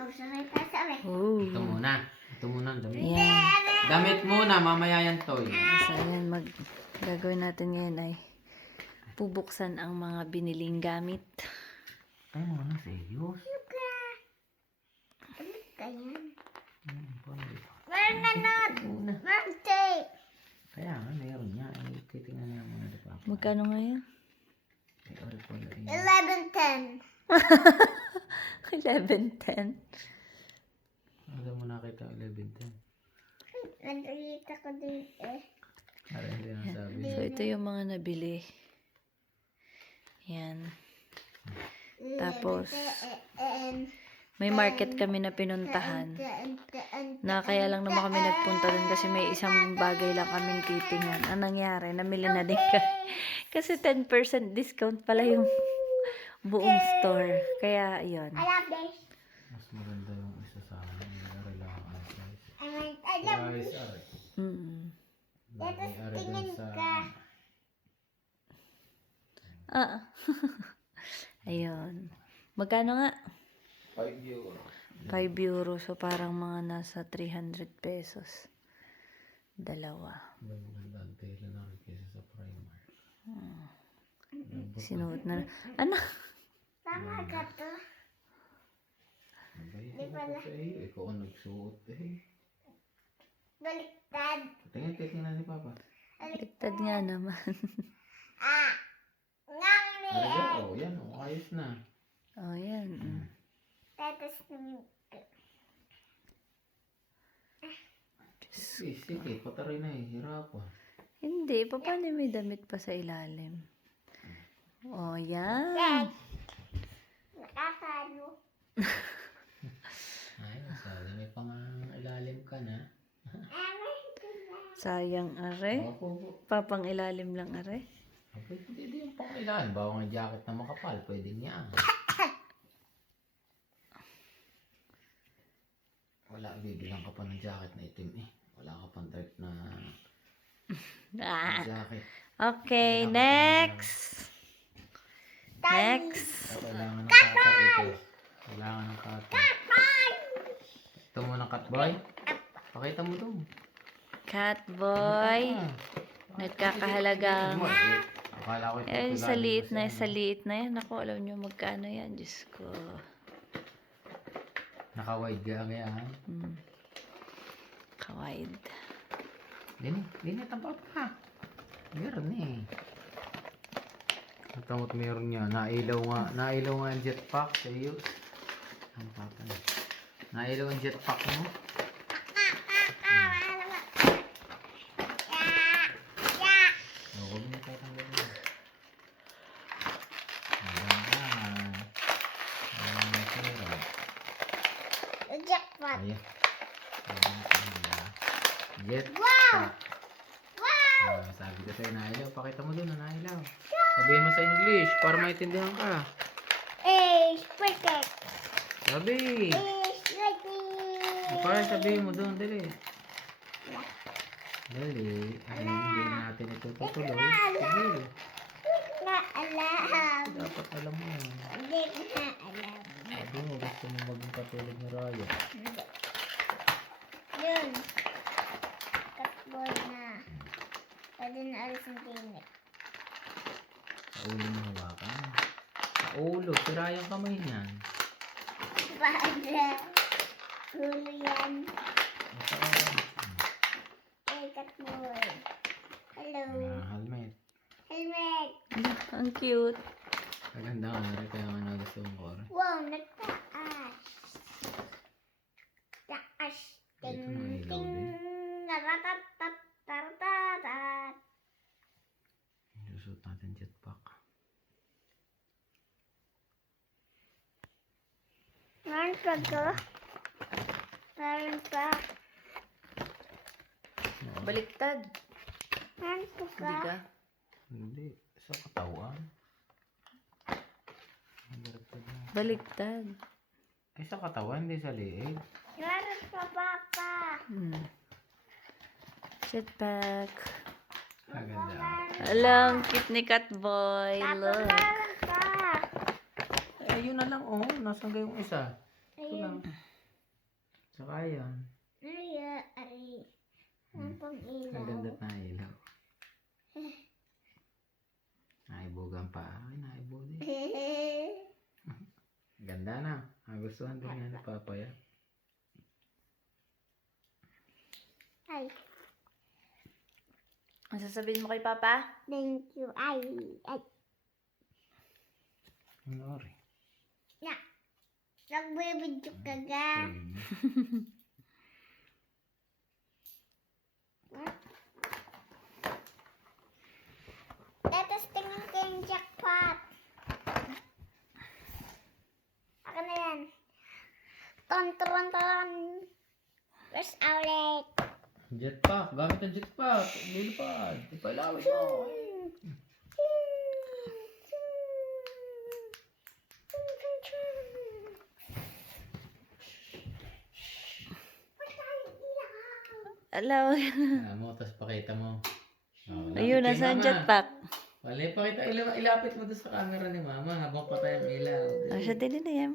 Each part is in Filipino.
Oh. Ito muna. Ito muna ang damit. Yan. Damit muna, mamaya yan toy. So, ayan, gagawin natin ngayon ay bubuksan ang mga biniling gamit. Ay, mga serious. Kaya nga, meron nga. Ay, titingnan niya muna di pa. Magkano ngayon? Ay, oras wala rin. 11:10. 11.10. Ano mo nakita 11:10? Nagkita ko din eh. Para hindi nasabi. So, ito yung mga nabili. Yan. Tapos, may market kami na pinuntahan. Na kaya lang naman kami nagpunta dun kasi may isang bagay lang kami titingnan. Ang nangyari, namili na din kami. Kasi 10% discount pala yung buong store. Kaya, yun. I love this. Mas maganda yung isa sa akin. Meron lang ang size. I love Price are. Mm. Bagay are dun sa... Ah. Ayun. Magkano nga? 5 euro. 5 euro. So, parang mga nasa 300 pesos. Dalawa. Maganda ang tela na rin kaysa sa Primark. Sinuot na. Ano? Tama ka to. Di pala. Ikaw ang nagsuot eh. Baliktad. Tingnan ni Papa. Baliktad nga naman. Ngami Ay, oh, yan. Oh, ayos na. Oh, yan. Mm. Tatas ng Sige, pataray na eh. Hirapan. Hindi. Paano may damit pa sa ilalim? Oh, yan. nakakano. Ay, masabi. May pang ilalim ka na. Sayang are. Opo. Papang ilalim lang are. Pwede yung pang ilalim. Bawa ng jacket na makapal. Pwede niya. Wala, bibilang ka pa ng jacket na itim eh. Wala ka pang dark na Ah. jacket. Okay, next. Next. Kailangan ng cutter ito. Kailangan ng cutter. Ito muna cutboy. Pakita mo doon. Catboy. Nagkakahalagang. Akala ko ito. Eh, sa liit na yan. Ako, alam nyo magkano yan. Diyos ko. Naka-wide ka kaya ha? Kawaid. Dini, tampa pa. Meron eh. Natamot meron niya. Nailaw nga ang jetpack. Sa'yo. Ang papa na. Nailaw ang jetpack mo. Huwag mo tayo tanggalin mo. Ayan. Ayan, pera. Jackpot. Ayan. Jet. Wow! Wow! Sabi ko sa'yo, nailaw. Pakita mo doon na nailaw. Sabihin mo sa English para maintindihan ka. Is perfect. Sabi. Is ready. Para sabihin mo doon, dali. Dali. Ay, hindi natin ito tutuloy. Sige. Na alam. Dapat alam mo yan. Hindi ko na alam. Sabi mo, gusto mo maging katulad ni Raya. Yun. Cutboard na. Pwede na alis ang tinik. Sa ulo mo hawakan. Sa ulo. Sira yung kamay niyan. Para. Hulo yan. Sa ulo. Eh, cutboard. Hello. Helmet. Helmet. Ang cute. Maganda ka na rin. Kaya nga nagustuhan ko rin. Wow, nagtaas. Taas. Ito Ting, na ilaw ting. din. Naratatat. Taratatat. Susot natin jetpack. Meron pa to? Meron pa. Baliktad. Meron pa Hindi pa. ka? Hindi. Sa katawan. Baliktad. Eh, sa katawan, hindi sa liig. Meron pa papa. Jetpack. Maganda. Alam, cute ni Catboy. Papa, Look. meron pa. Eh, yun na lang, oh. Nasaan yung isa? Ito Ayun. lang. Tsaka yan. Ari. Ang pang-ilaw. Ang ganda na ilaw. Naibugan pa. Ay, naibugan. Ganda na. Nagustuhan din yan ni Papa yan. Ay, Ang sasabihin mo kay Papa? thank you. Ay. Ang ori. Na. Nagbibidyo ka ga. Tapos tingin ko yung jackpot. Ako na yan. Ton. First outlet. Jetpack. Gamit ang jetpack. Lilipad. Ipalawin mo. Alaw. Mo, tapos pakita mo. Oh, Ayun, lapit kay nasa Mama. jetpack. Wala, pakita. Ilapit mo doon sa camera ni Mama habang patay ang ilaw. Ah, siya din na yan.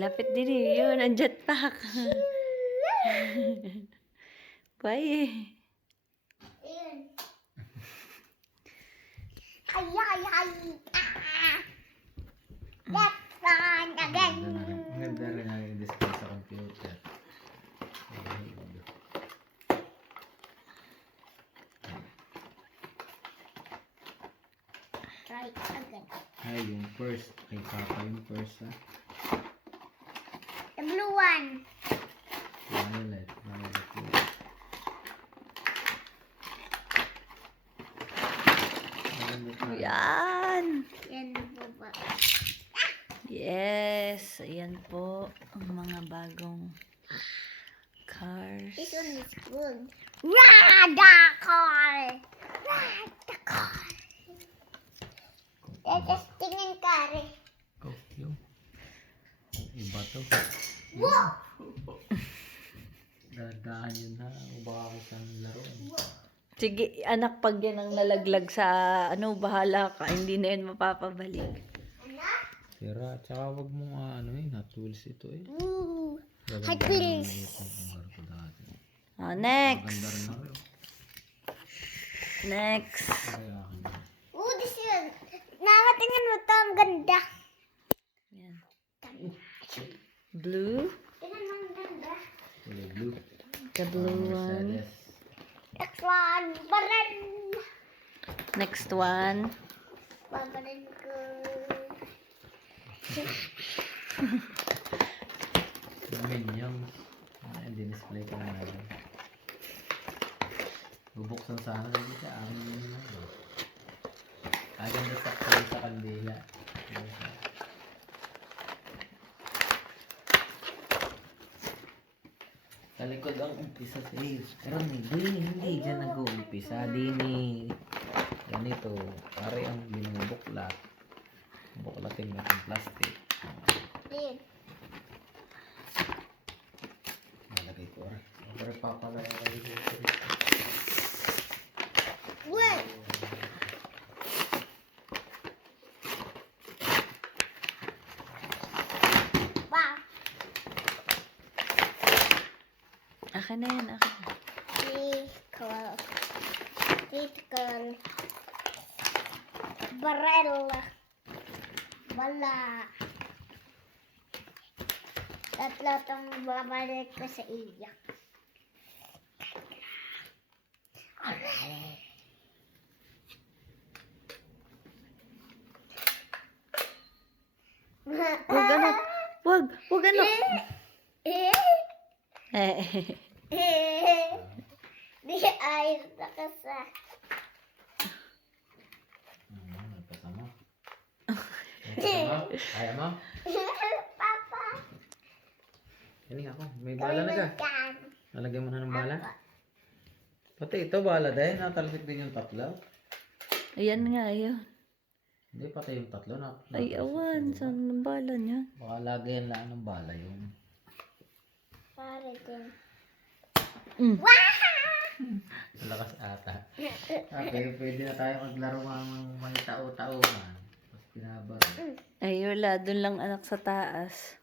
Lapit din eh. Yun, ang jetpack. Bye. Ayun. Ay. That's fun again. Ang ganda rin ang display sa computer. Try again. Ay, yung first. Kay Papa yung first, ha? The blue one. Violet. Violet. Maganda pa. Yan. Yan po ba? Yes. Ayan po ang mga bagong cars. This one is good. Radical. Just tingin ka rin. Oh, yung. Iba to. Wow! Dadaan yun na. Baka ko siyang laruan. Sige, anak, pag yan ang nalaglag sa bahala ka. Hindi na yun mapapabalik. Sira. Tsaka wag mong ano eh. Hot Wheels ito eh. Ooh. Gaganda Hot rin Wheels. ang ito, ang barko dati. Oh, Maganda next. rin na rin. Next. Kaya akin na. Ooh, this one. Nakatingin mo to. Ang ganda. Yan. Blue. Tingnan mo ang ganda. Kulay blue. The blue one. Mercedes. Next one. Baran. Next one. Babaran ko. Minions. Hindi display ko na natin. Bubuksan sana hindi siya. Amin yun na. Aganda sa kandila. Sa likod ang umpisa sa pero hindi dyan nag-uumpisa. Dini. Ganito. Pare ang binubuklat. Buklatin mo itong plastic. Ayan. Nalagay ko. Pero papalagay ko dito. Wait. Wow. Akin na yan, akin na. Critical. Barrel. Bala. Tatlo itong babalik ko sa iyo. Wag ano. Wag ano. Di ayos na kasa. Nagkasama. Nagkasama? Ayaw mo? Papa. Yan ako. May bala na ka. Yan. Nalagyan mo na ng bala. Pati ito bala dahil. Natalsik din yung tatlo. Ayan nga, ayun. Hindi, pati yung tatlo. Ay, awan. Saan ang bala niya? Baka lagyan lang ng bala yung... Pare din. Mm. Malakas ata. Pero pwede na tayo maglaro ng mga tao-tauhan. Tapos pinabaro. Ay, wala. Doon lang anak sa taas.